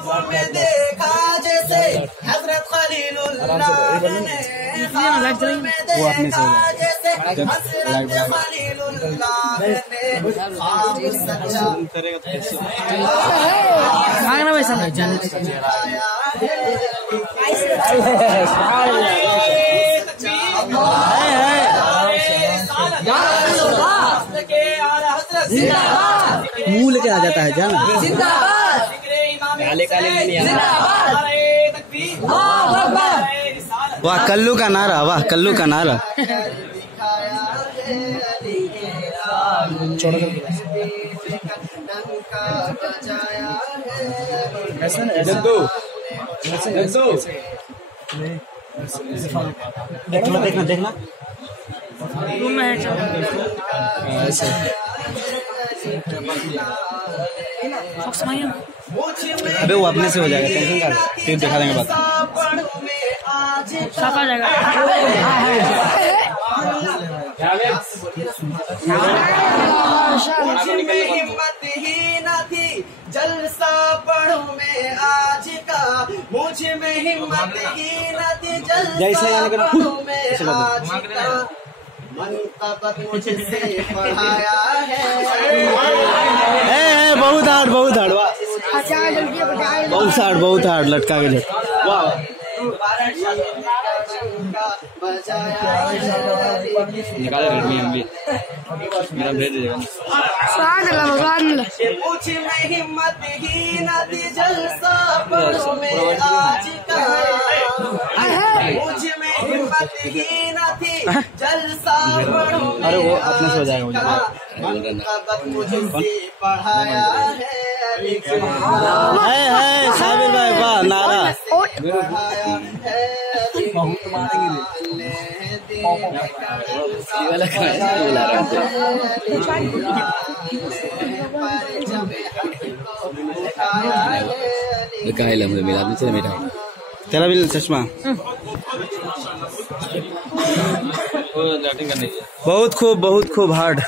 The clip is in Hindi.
ख्वाबों में देखा जैसे हजरत खलीलुल्लाह ने ख्वाबों में देखा जैसे हजरत खलीलुल्लाह ने ख्वाब सच्चा मांगना वैसा मुंह लेके आ जाता है जान। वाह कल्लू का नारा, वाह कल्लू का नारा। देखना देखना देखना अबे वो अपने से हो जाएगा, टेंशन कर, फिर दिखा देंगे बात। साफ आ जाएगा। हिम्मत ही न थी जलसा पढ़ूं मैं आज का, मुझ में हिम्मत ही न थी जलसा पढ़ूं मैं आज का, मनक़बत मुझसे पढ़ाया है। बहुत हार्ड बहुत हार्ड, वाह बहुत हार्ड लटका के लट, वाह निकाले रेडमी हम भी मेरा भेज देगा। मुझ में हिम्मत ही न थी जलसा पढ़ूं मैं आज का, मुझ में हिम्मत ही न थी जलसा पढ़ूं मैं। अरे वो अपने से हो जाएगा, मनक़बत मुझसे पढ़ाया है। साबिर भाई वाह नारा। बहुत मेरा तेरा भी चश्मा बहुत खूब हार्ड।